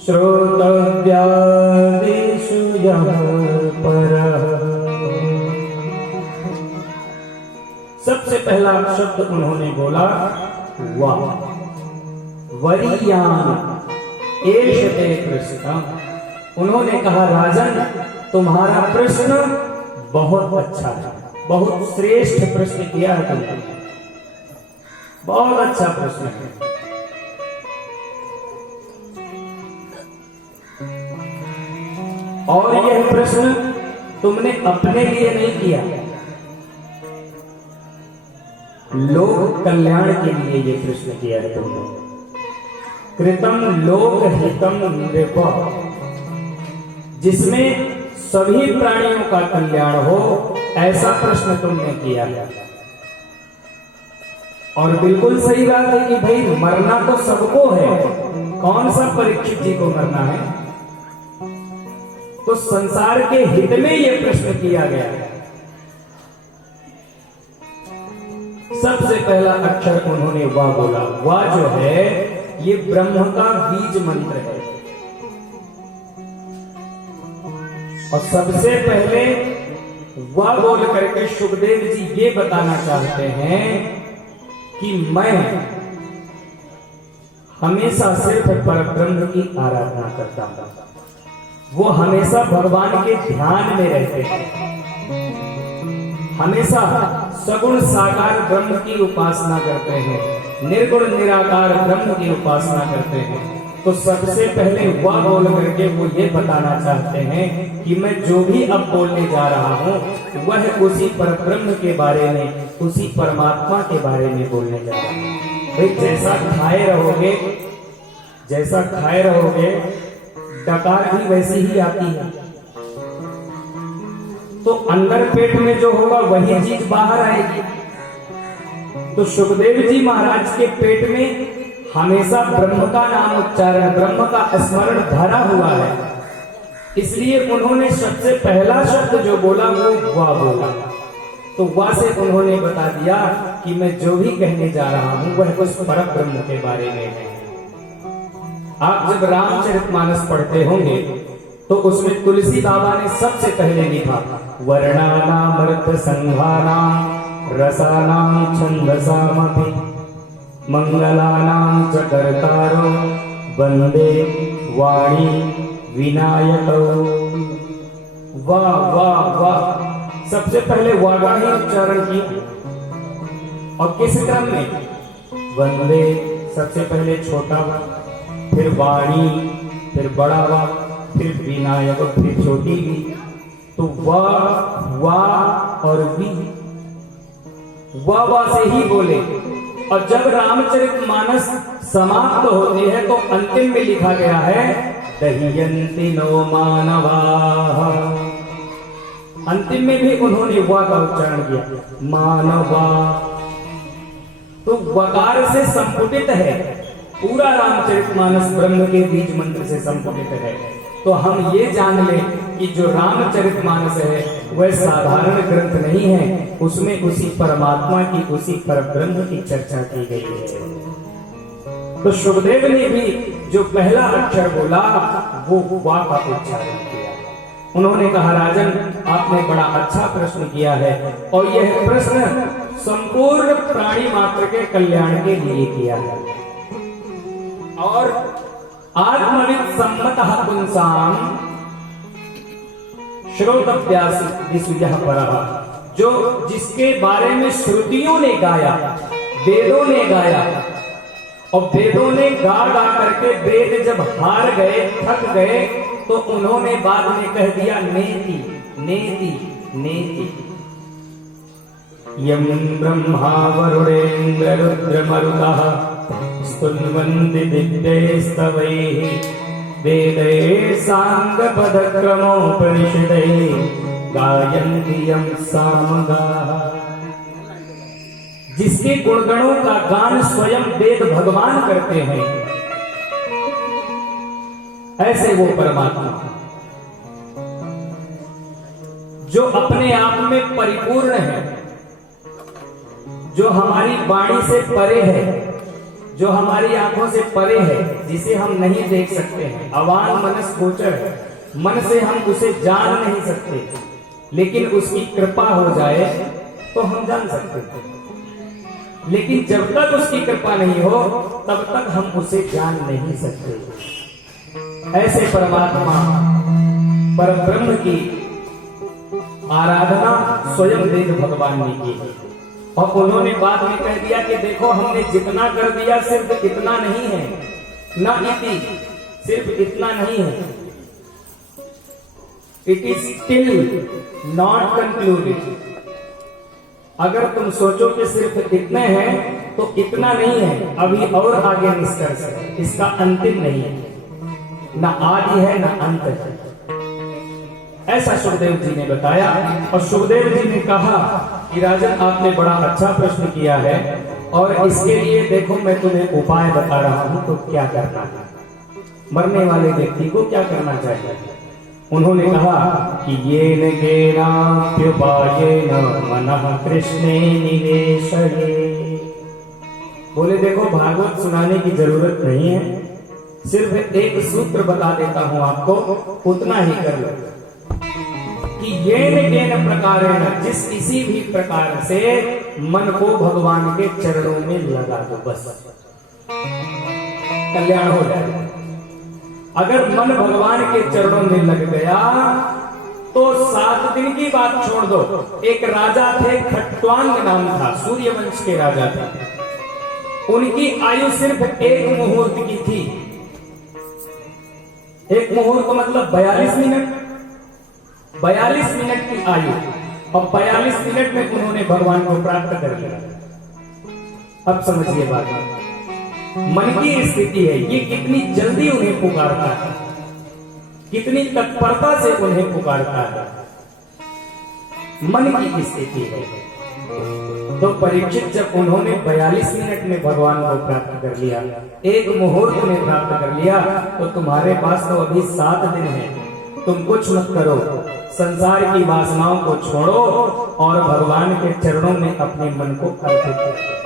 श्रोतव्यादिषु यः परः। सबसे पहला शब्द उन्होंने बोला वाह। वरीयान एष ते प्रश्नः। उन्होंने कहा राजन तुम्हारा प्रश्न बहुत अच्छा है, बहुत श्रेष्ठ प्रश्न किया है तुमने, बहुत अच्छा प्रश्न है। और यह प्रश्न तुमने अपने लिए नहीं किया, लोक कल्याण के लिए यह प्रश्न किया है तुमने। कृतम लोक हितम नृपः, जिसमें सभी प्राणियों का कल्याण हो, ऐसा प्रश्न तुमने किया है। और बिल्कुल सही बात है कि भाई मरना तो सबको है, कौन सा परीक्षित जी को मरना है। तो संसार के हित में यह प्रश्न किया गया है। सबसे पहला अक्षर उन्होंने वाह बोला। वाह जो है ये ब्रह्म का बीज मंत्र है। और सबसे पहले वाह बोल करके सुखदेव जी ये बताना चाहते हैं कि मैं हमेशा सिर्फ परब्रह्म की आराधना करता हूं। वो हमेशा भगवान के ध्यान में रहते हैं, हमेशा सगुण साकार ब्रह्म की उपासना करते हैं, निर्गुण निराकार ब्रह्म की उपासना करते हैं। तो सबसे पहले वह बोल करके वो ये बताना चाहते हैं कि मैं जो भी अब बोलने जा रहा हूं वह उसी परब्रह्म के बारे में, उसी परमात्मा के बारे में बोलने जा रहा हूं। भाई जैसा खाए रहोगे डकार भी वैसी ही आती है। तो अंदर पेट में जो होगा वही चीज बाहर आएगी। तो सुखदेव जी महाराज के पेट में हमेशा ब्रह्म का नाम उच्चारण, ब्रह्म का स्मरण धरा हुआ है। इसलिए उन्होंने सबसे पहला शब्द जो बोला वो वाह बोला। तो वाह से उन्होंने बता दिया कि मैं जो भी कहने जा रहा हूं वह उस परब्रह्म के बारे में है। आप जब रामचरितमानस पढ़ते होंगे तो उसमें तुलसी बाबा ने सबसे पहले लिखा वर्णानामर्थ संघानाम रसानाम छंदसामपि मंगलानाम च कर्तारो वंदे वाणी विनायकौ। वाह वाह वाह, सबसे पहले वाह का ही उच्चारण किया। और किस क्रम में? वंदे सबसे पहले छोटा वाह, फिर वाणी, फिर बड़ा वाह, फिर विनायक, फिर छोटी वी। तो वाह वाह और वी, वाह वाह से ही बोले। और जब रामचरितमानस समाप्त होते हैं तो अंतिम में लिखा गया है दह्यन्ति नो मानवाः। अंतिम में भी उन्होंने वाह का उच्चारण किया, मानवा। तो वकार से संपुटित है पूरा रामचरितमानस, ब्रह्म के बीज मंत्र से संपुटित है। तो हम ये जान लें कि जो रामचरितमानस है वह साधारण ग्रंथ नहीं है, उसमें उसी परमात्मा की, उसी परब्रह्म की चर्चा की गई है। तो सुखदेव ने भी जो पहला अक्षर बोला वो वाह का उच्चारण किया। उन्होंने कहा राजन आपने बड़ा अच्छा प्रश्न किया है और यह प्रश्न संपूर्ण प्राणी मात्र के कल्याण के लिए किया है। और आत्मविद सम्मतः पुंसाम श्रोतव्यादिषु यः परः, जो जिसके बारे में श्रुतियों ने गाया, वेदों ने गाया। और वेदों ने गा गा करके वेद जब हार गए, थक गए, तो उन्होंने बाद में कह दिया नेति नेति नेति। यं ब्रह्मा वरुणेन्द्र रुद्रमरुतः स्तुन्वन्ति दिव्यैस्तवैः वेदैः साङ्गपदक्रमोपनिषदैः गायन्ति यं सामगाः। जिसके गुणगणों का गान स्वयं वेद भगवान करते हैं, ऐसे वो परमात्मा जो अपने आप में परिपूर्ण है, जो हमारी वाणी से परे है, जो हमारी आंखों से परे है, जिसे हम नहीं देख सकते हैं, अवान मनस गोचर है, मन से हम उसे जान नहीं सकते, लेकिन उसकी कृपा हो जाए तो हम जान सकते हैं। लेकिन जब तक उसकी कृपा नहीं हो तब तक हम उसे जान नहीं सकते। ऐसे परमात्मा परब्रह्म की आराधना स्वयं वेद भगवान ने की और उन्होंने बाद में कह दिया कि देखो हमने जितना कर दिया सिर्फ इतना नहीं है, ना इति, सिर्फ इतना नहीं है, it is still not concluded. अगर तुम सोचो कि सिर्फ इतने हैं तो इतना नहीं है, अभी और आगे निष्कर्ष है, इसका अंतिम नहीं है, ना आदि है ना अंत है। ऐसा सुखदेव जी ने बताया और सुखदेव जी ने कहा कि राजन आपने बड़ा अच्छा प्रश्न किया है और इसके लिए देखो मैं तुम्हें उपाय बता रहा हूं, तो क्या करना है, मरने वाले व्यक्ति को क्या करना चाहिए। उन्होंने कहा कि येन केनाप्युपायेन मनः कृष्णे निवेशये। बोले देखो भागवत सुनाने की जरूरत नहीं है, सिर्फ एक सूत्र बता देता हूं आपको, उतना ही कर लो कि येन केन प्रकारेण, जिस किसी भी प्रकार से मन को भगवान के चरणों में लगा दो, बस कल्याण हो जाएगा। अगर मन भगवान के चरणों में लग गया तो 7 दिन की बात छोड़ दो। एक राजा थे, खट्वांग नाम था, सूर्यवंश के राजा थे, उनकी आयु सिर्फ 1 मुहूर्त की थी। 1 मुहूर्त मतलब 42 मिनट, 42 मिनट की आयु, और 42 मिनट में उन्होंने भगवान को प्राप्त कर लिया। अब समझिए बात, मन की स्थिति है, ये कितनी जल्दी उन्हें पुकारता है, कितनी तत्परता से उन्हें पुकारता है, मन की स्थिति है। तो परीक्षित जब उन्होंने 42 मिनट में भगवान को प्राप्त कर लिया, 1 मुहूर्त में प्राप्त कर लिया, तो तुम्हारे पास तो अभी 7 दिन है। तुम कुछ मत करो, संसार की वासनाओं को छोड़ो और भगवान के चरणों में अपने मन को अर्पित करो।